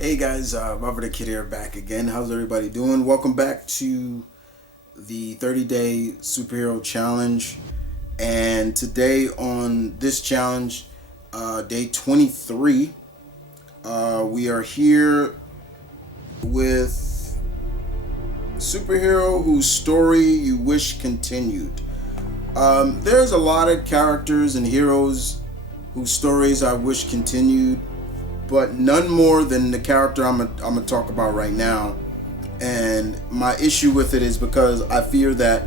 Hey guys, M.V.K here back again. How's everybody doing? Welcome back to the 30-day superhero challenge. And today on this challenge, day 23, we are here with superhero whose story you wish continued. There's a lot of characters and heroes whose stories I wish continued, but none more than the character I'm gonna talk about right now. And my issue with it is because I fear that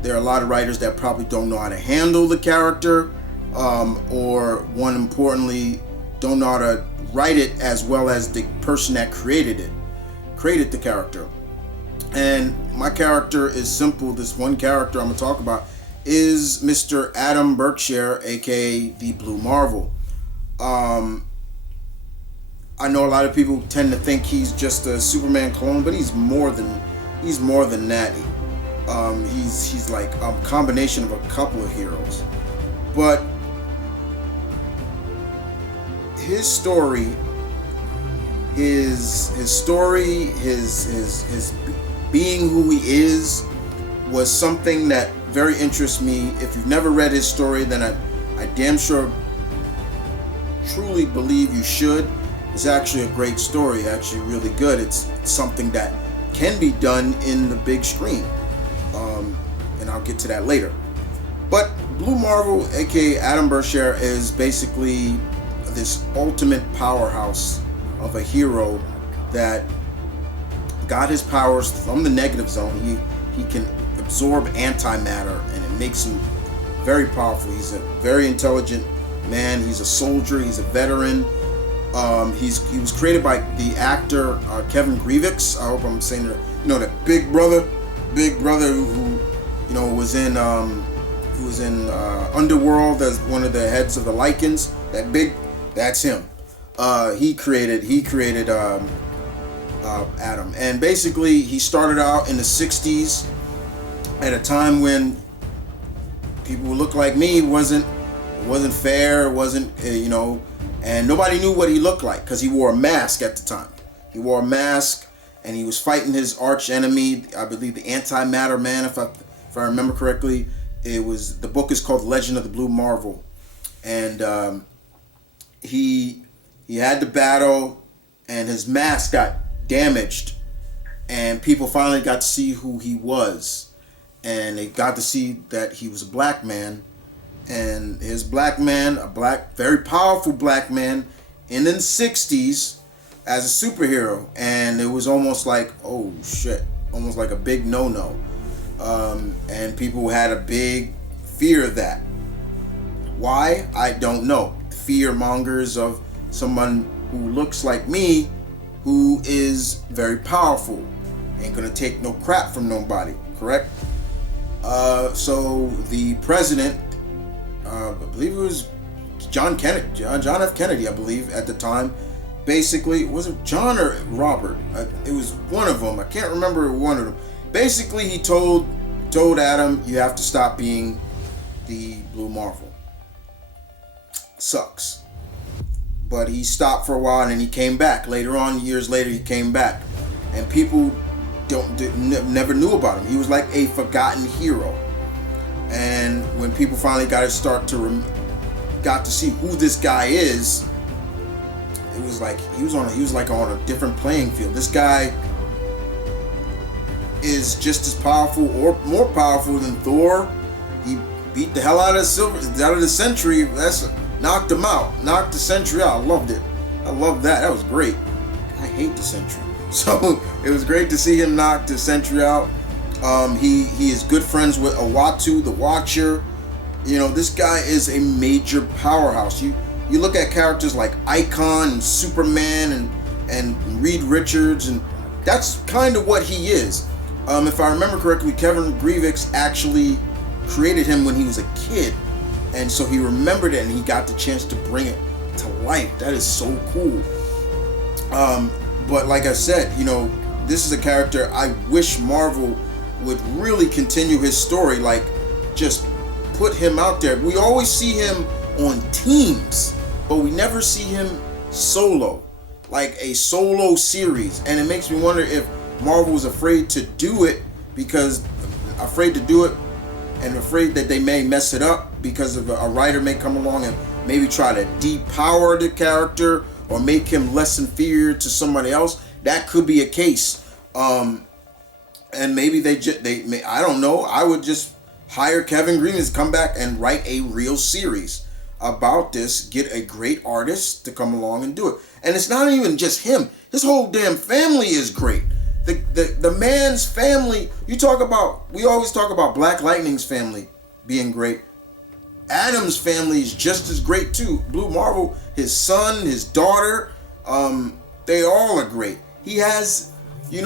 there are a lot of writers that probably don't know how to handle the character, or one importantly, don't know how to write it as well as the person that created the character. And my character is simple. This one character I'm gonna talk about is Mr. Adam Berkshire, aka the Blue Marvel. Um, I know a lot of people tend to think he's just a Superman clone, but he's more than that. He's like a combination of a couple of heroes. But his story, his being who he is, was something that very interests me. If you've never read his story, then I damn sure truly believe you should. It's actually a great story, actually really good. It's something that can be done in the big screen, and I'll get to that later. But Blue Marvel, aka Adam Berkshire, is basically this ultimate powerhouse of a hero that got his powers from the negative zone. He can absorb antimatter, and it makes him very powerful. He's a very intelligent man. He's a soldier. He's a veteran. He was created by the actor Kevin Grievous. I hope I'm saying that. That big brother who was in Underworld as one of the heads of the Lycans. That's him. He created Adam, and basically he started out in the '60s at a time when people who looked like me wasn't fair. It wasn't and nobody knew what he looked like because he wore a mask at the time. He wore a mask, and he was fighting his arch enemy, I believe the Antimatter Man, if I remember correctly. The book is called Legend of the Blue Marvel, and he had the battle, and his mask got damaged, and people finally got to see who he was, and they got to see that he was a black man. And his black man, very powerful black man in the 60s as a superhero. And it was almost like, oh shit, almost like a big no-no. And people had a big fear of that. Why? I don't know. Fear mongers of someone who looks like me, who is very powerful. Ain't gonna take no crap from nobody, correct? So the president, I believe it was John F. Kennedy, I believe, at the time. Basically, was it John or Robert? It was one of them. I can't remember one of them. Basically, he told Adam, you have to stop being the Blue Marvel. Sucks. But he stopped for a while, and then he came back. Later on, years later, he came back. And people never knew about him. He was like a forgotten hero. And when people finally got to see who this guy is, it was like he was like on a different playing field. This guy is just as powerful or more powerful than Thor. He beat the hell out of the Sentry. That's knocked him out, knocked the Sentry out. I loved it. I loved that. That was great. I hate the Sentry, so it was great to see him knock the Sentry out. He is good friends with Uatu, the Watcher. This guy is a major powerhouse. You look at characters like Icon and Superman and Reed Richards, and that's kind of what he is. If I remember correctly, Kevin Grievous actually created him when he was a kid, and so he remembered it, and he got the chance to bring it to life. That is so cool. But like I said, this is a character I wish Marvel would really continue his story, like just put him out there. We always see him on teams, but we never see him solo. like a solo series, and it makes me wonder if Marvel was afraid to do it and afraid that they may mess it up because of a writer may come along and maybe try to depower the character or make him less inferior to somebody else. That could be a case. And maybe I don't know. I would just hire Kevin Green to come back and write a real series about this. Get a great artist to come along and do it. And it's not even just him. His whole damn family is great. The man's family. We always talk about Black Lightning's family being great. Adam's family is just as great too. Blue Marvel, his son, his daughter, they all are great. He has, the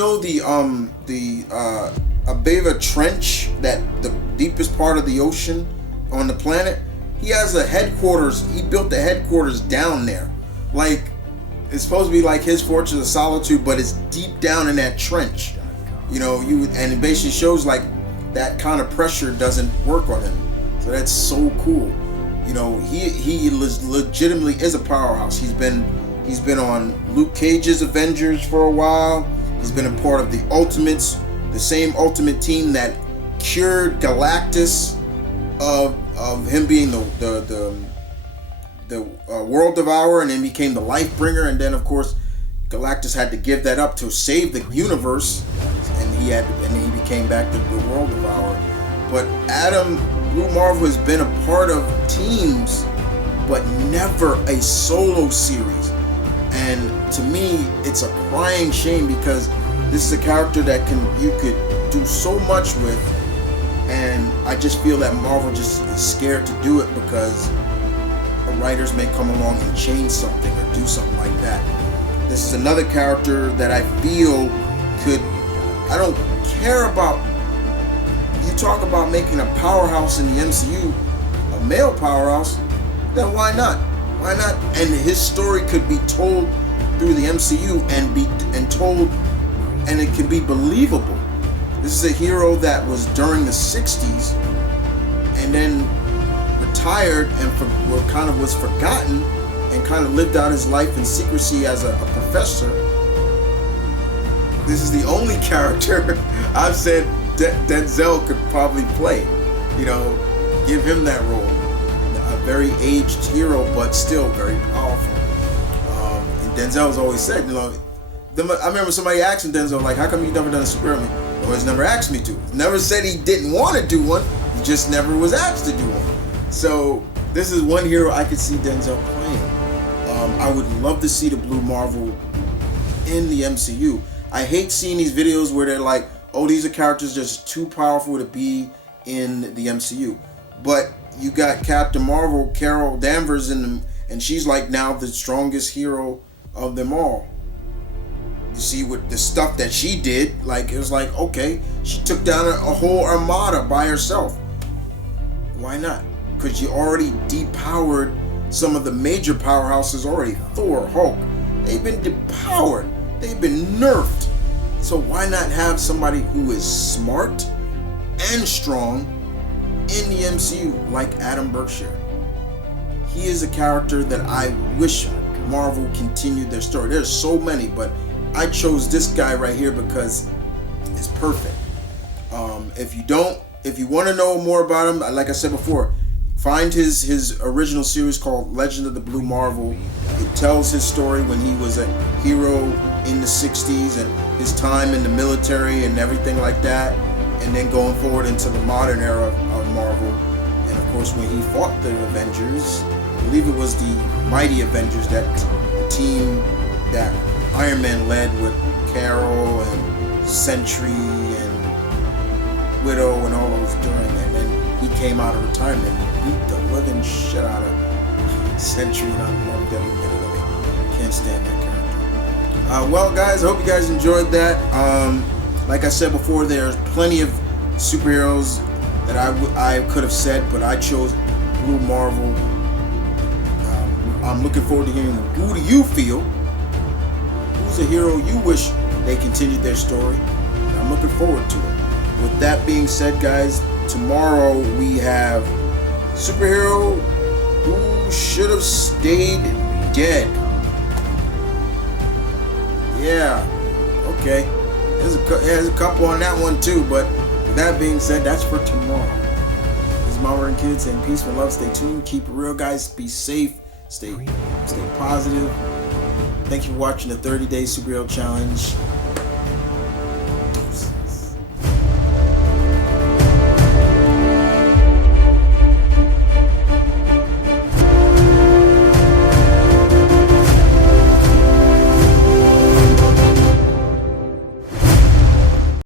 Abeva Trench, that the deepest part of the ocean on the planet. He has a headquarters. He built the headquarters down there. Like, it's supposed to be like his Fortress of Solitude, but it's deep down in that trench. And it basically shows like that kind of pressure doesn't work on him. So that's so cool. He legitimately is a powerhouse. He's been on Luke Cage's Avengers for a while. He's been a part of the Ultimates, the same Ultimate team that cured Galactus of him being the World Devourer, and then became the Life Bringer. And then of course Galactus had to give that up to save the universe, and then he became back the World Devourer. But Blue Marvel has been a part of teams, but never a solo series. And to me, it's a crying shame, because this is a character that you could do so much with, and I just feel that Marvel just is scared to do it because writers may come along and change something or do something like that. This is another character that I feel I don't care about. You talk about making a powerhouse in the MCU, a male powerhouse, then why not? Why not? And his story could be told through the MCU and it could be believable. This is a hero that was during the 60s and then retired and kind of was forgotten and kind of lived out his life in secrecy as a professor. This is the only character I've said Denzel could probably play. Give him that role. A very aged hero, but still very powerful. And Denzel's always said, I remember somebody asking Denzel, like, how come you never done a superhero movie? Well, he's never asked me to. Never said he didn't want to do one. He just never was asked to do one. So this is one hero I could see Denzel playing. I would love to see the Blue Marvel in the MCU. I hate seeing these videos where they're like, oh, these are characters just too powerful to be in the MCU. But you got Captain Marvel, Carol Danvers, and she's like now the strongest hero of them all. You see, with the stuff that she did, like, it was like, okay, she took down a whole armada by herself. Why not? Because you already depowered some of the major powerhouses already. Thor, Hulk, they've been depowered. They've been nerfed. So why not have somebody who is smart and strong in the MCU like Adam Berkshire? He is a character that I wish Marvel continued their story. There's so many, but I chose this guy right here because it's perfect. If you want to know more about him, like I said before, find his original series called Legend of the Blue Marvel. It tells his story when he was a hero in the 60s and his time in the military and everything like that, and then going forward into the modern era of Marvel. And of course, when he fought the Avengers, I believe it was the Mighty Avengers, that the team that Iron Man led with Carol and Sentry and Widow and all those during, and then he came out of retirement and beat the living shit out of Sentry, and I loved every minute of it. Can't stand that character. Well, guys, I hope you guys enjoyed that. Like I said before, there's plenty of superheroes that I could have said, but I chose Blue Marvel. I'm looking forward to hearing who do you feel? Who's a hero you wish they continued their story? And I'm looking forward to it. With that being said, guys, tomorrow we have superhero who should have stayed dead. Yeah. Okay. There's a couple on that one too. But with that being said, that's for tomorrow. This is Mama and Kids saying peace and love. Stay tuned. Keep it real, guys. Be safe. Stay positive. Thank you for watching the 30-Day Superhero Challenge.